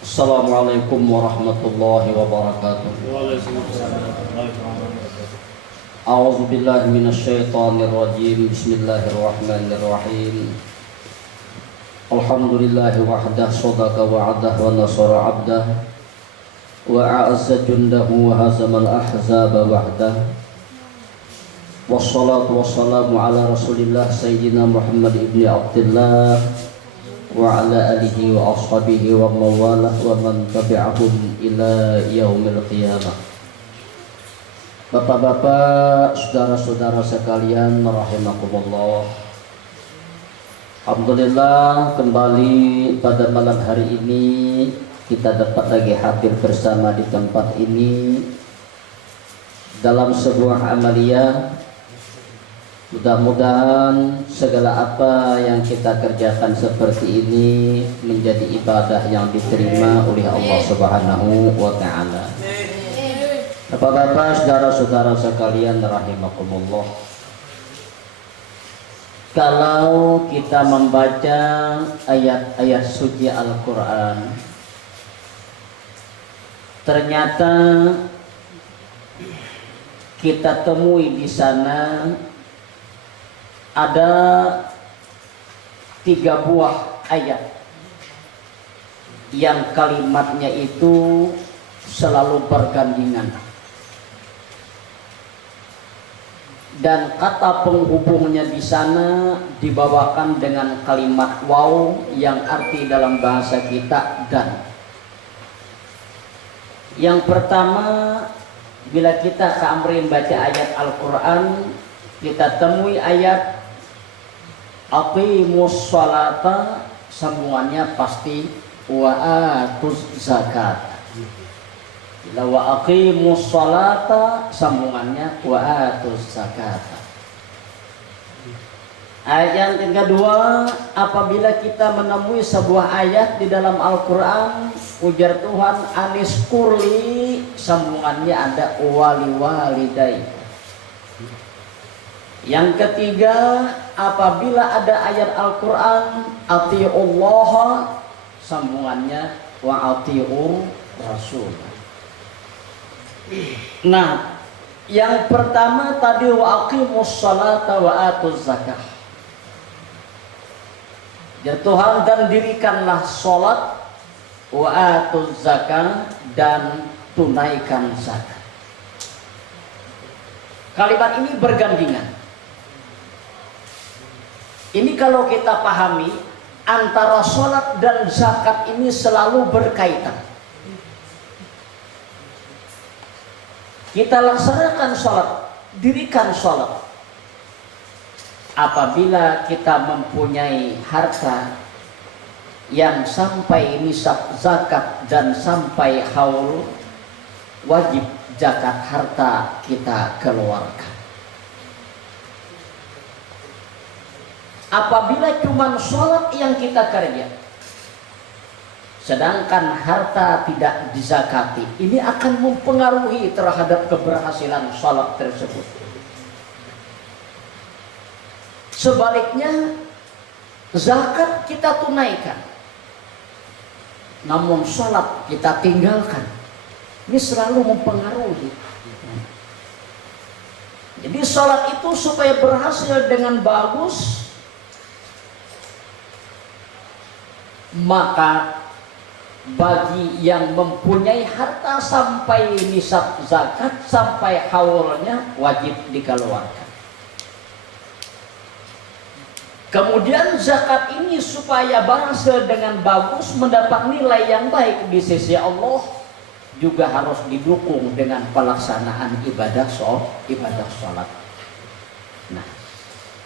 Assalamualaikum warahmatullahi wabarakatuh. A'udzu billahi minasyaitonir rajim. Bismillahirrahmanirrahim. Alhamdulillahi wahdah sadaqa wa'adah wa nasara 'abdah wa a'azza jundahu wa hazamal ahzaba wahdah. Wassalatu wassalamu ala Rasulillah sayyidina Muhammad ibni Abdullah wa ala alihi wa ashabihi wa mawalah wa man tabi'ahum ila yaumil qiyamah. Bapak-bapak, saudara-saudara sekalian rahimakumullah. Alhamdulillah, kembali pada malam hari ini kita dapat lagi hadir bersama di tempat ini dalam sebuah amaliyah. Mudah-mudahan segala apa yang kita kerjakan seperti ini menjadi ibadah yang diterima oleh Allah Subhanahu wa ta'ala. Bapak-bapak, saudara-saudara sekalian rahimakumullah. Kalau kita membaca ayat-ayat suci Al-Quran, ternyata kita temui di sana ada 3 buah ayat yang kalimatnya itu selalu bergandengan, dan kata penghubungnya di sana dibawakan dengan kalimat waw yang arti dalam bahasa kita dan. Yang pertama, bila kita keamrin baca ayat Al-Quran, kita temui ayat aqimus sholata, sambungannya pasti wa atuz zakat. Bila wa aqimus sholata, sambungannya wa atuz zakat. Ayat yang kedua, apabila kita menemui sebuah ayat di dalam Al-Quran, ujar Tuhan anis kurli, sambungannya ada wali walidai. Yang ketiga, apabila ada ayat Al-Quran ati'ullah, sambungannya wa ati'ur rasul. Nah, yang pertama tadi wa aqimus salata wa atuz zakah. Ya Tuhan, dan dirikanlah sholat, wa atuz zakah, dan tunaikan zakat. Kalimat ini bergandengan. Ini kalau kita pahami, antara sholat dan zakat ini selalu berkaitan. Kita laksanakan sholat, dirikan sholat. Apabila kita mempunyai harta yang sampai nisab zakat dan sampai haul, wajib zakat harta kita keluarkan. Apabila cuma sholat yang kita kerja, sedangkan harta tidak dizakati, ini akan mempengaruhi terhadap keberhasilan sholat tersebut. Sebaliknya, zakat kita tunaikan, namun sholat kita tinggalkan. Ini selalu mempengaruhi. Jadi sholat itu supaya berhasil dengan bagus, maka bagi yang mempunyai harta sampai nisab zakat, sampai haulnya, wajib dikeluarkan. Kemudian zakat ini supaya berhasil dengan bagus, mendapat nilai yang baik di sisi Allah, juga harus didukung dengan pelaksanaan ibadah sholat. Nah,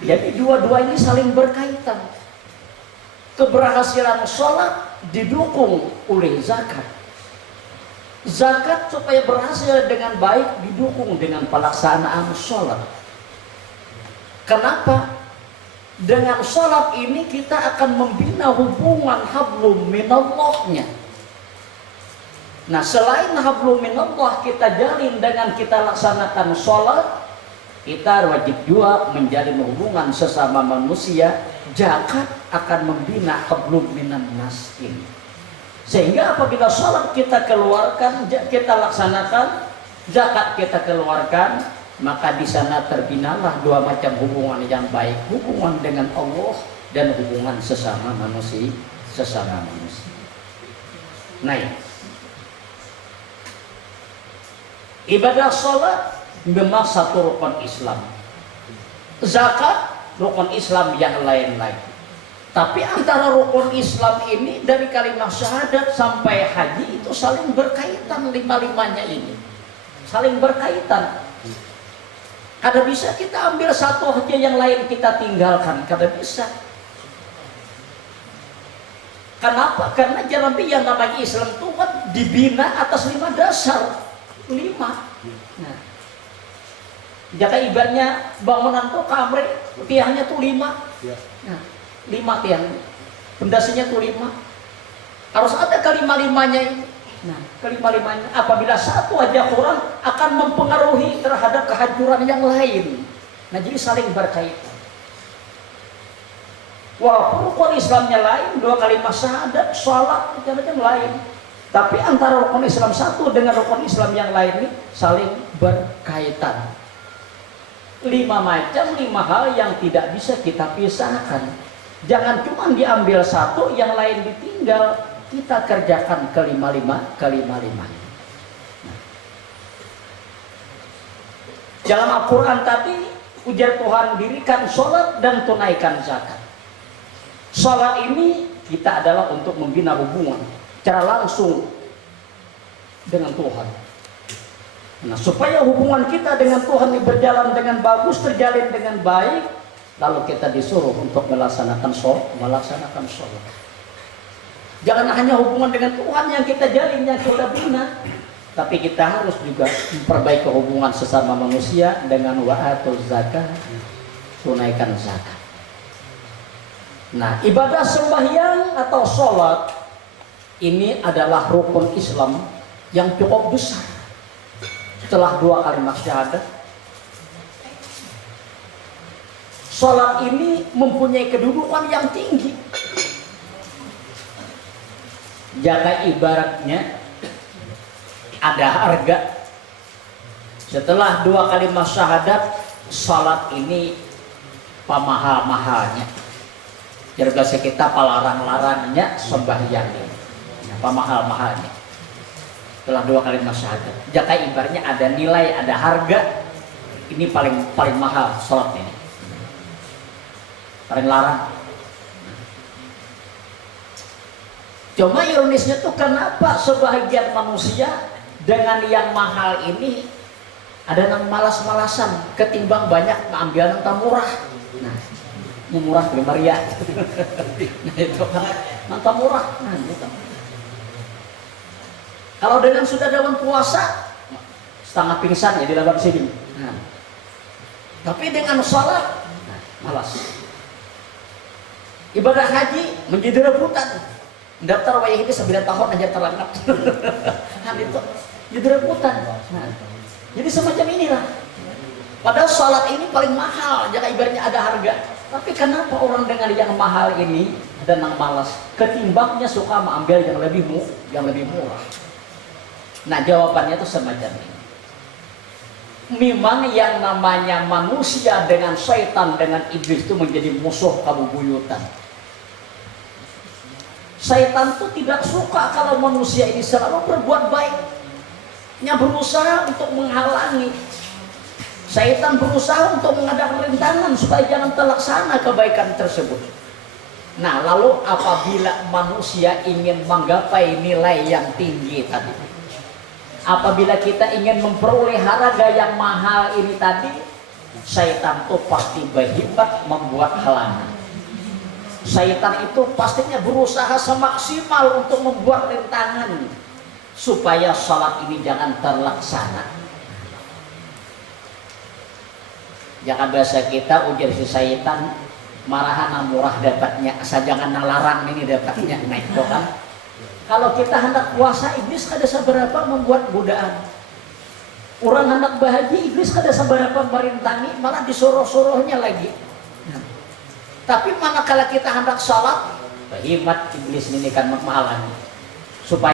jadi dua-dua ini saling berkaitan. Keberhasilan sholat didukung oleh zakat. Zakat supaya berhasil dengan baik didukung dengan pelaksanaan sholat. Kenapa? Dengan sholat ini kita akan membina hubungan hablum minallahnya. Nah, selain hablum minallah kita jalin dengan kita laksanakan sholat, kita wajib juga menjalin hubungan sesama manusia. Zakat akan membina hablum minan nas ini. Sehingga apabila sholat kita keluarkan, kita laksanakan, zakat kita keluarkan, maka di sana terbinalah dua macam hubungan yang baik, hubungan dengan Allah dan hubungan sesama manusia. Nah, ibadah sholat memang satu rukun Islam, zakat rukun Islam yang lain-lain. Tapi antara rukun Islam ini dari kalimat syahadat sampai haji itu saling berkaitan, lima-limanya ini saling berkaitan. Kada bisa kita ambil satu aja yang lain kita tinggalkan, kada bisa. Kenapa? Karena jalan yang namanya Islam itu kan dibina atas 5 dasar. 5. Nah, jika ibaratnya bangunan tuh kamar, tiangnya tuh 5. Nah, 5 tiang. Pondasinya tuh 5. Harus ada kelima-limanya ini. Nah, kelima-limanya apabila satu aja kurang akan mempengaruhi terhadap kehancuran yang lain. Nah, jadi saling berkaitan. Walaupun rukun Islamnya lain, 2 kalimat syahadat, sholat, macam-macam lain. Tapi antara rukun Islam satu dengan rukun Islam yang lain ini saling berkaitan. 5 macam, 5 hal yang tidak bisa kita pisahkan. Jangan cuma diambil satu, yang lain ditinggal. Kita kerjakan kelima-lima. Nah. Dalam Al-Quran tadi, ujar Tuhan, dirikan sholat dan tunaikan zakat. Sholat ini kita adalah untuk membina hubungan secara langsung dengan Tuhan. Nah, supaya hubungan kita dengan Tuhan ini berjalan dengan bagus, terjalin dengan baik, lalu kita disuruh untuk melaksanakan sholat. Jangan hanya hubungan dengan Tuhan yang kita jalin, yang kita bina, tapi kita harus juga memperbaiki hubungan sesama manusia dengan wa'atuz zakat, tunaikan zakat. Nah, ibadah sembahyang atau sholat ini adalah rukun Islam yang cukup besar. Setelah 2 kalimat syahadat, sholat ini mempunyai kedudukan yang tinggi. Jika ibaratnya ada harga, setelah 2 kalimat syahadat, sholat ini pamahal-mahalnya. Jarga kita palarang-larangnya sembahyang ini. Apa mahal-mahalnya? Setelah 2 kalimat syahadat. Jika ibaratnya ada nilai, ada harga, ini paling mahal sholat ini. Paling larang. Cuma ironisnya tuh kenapa sebahagian manusia dengan yang mahal ini ada yang malas-malasan ketimbang banyak mengambil yang murah. Nah, murah beli Maria. Nah, itu kan mantap murah. Nah, gitu. Kalau dengan sudah dalam puasa setengah pingsan ya di dalam sini. Nah, tapi dengan sholat malas. Ibadah haji menjadi rebutan. Daftar wayah ini 9 tahun aja terlengkap. Nah, itu jadi rebutan. Nah, jadi semacam inilah. Padahal sholat ini paling mahal, jika ibaratnya ada harga. Tapi kenapa orang dengan yang mahal ini dan yang malas ketimbangnya suka mengambil yang lebih murah? Nah, jawabannya itu semacam ini. Memang yang namanya manusia dengan syaitan, dengan iblis itu menjadi musuh kabubuyutan. Syaitan itu tidak suka kalau manusia ini selalu berbuat baik. Nya berusaha untuk menghalangi. Syaitan berusaha untuk mengadakan rintangan supaya jangan terlaksana kebaikan tersebut. Nah, lalu apabila manusia ingin menggapai nilai yang tinggi tadi, apabila kita ingin memperoleh harga yang mahal ini tadi, syaitan itu pasti berhebat membuat halangan. Syaitan itu pastinya berusaha semaksimal untuk membuat rintangan supaya salat ini jangan terlaksana. Jangan bahasa kita ujar si syaitan, marahan murah dapatnya, asal jangan nalarang ini dapatnya. Nah, itu kan. Kalau kita hendak puasa, iblis kada seberapa membuat godaan. Orang hendak bahagia, iblis kada seberapa merintangi, malah disuruh-suruhnya lagi. Tapi manakala kita hendak salat, hebat iblis ini kan menghalangi.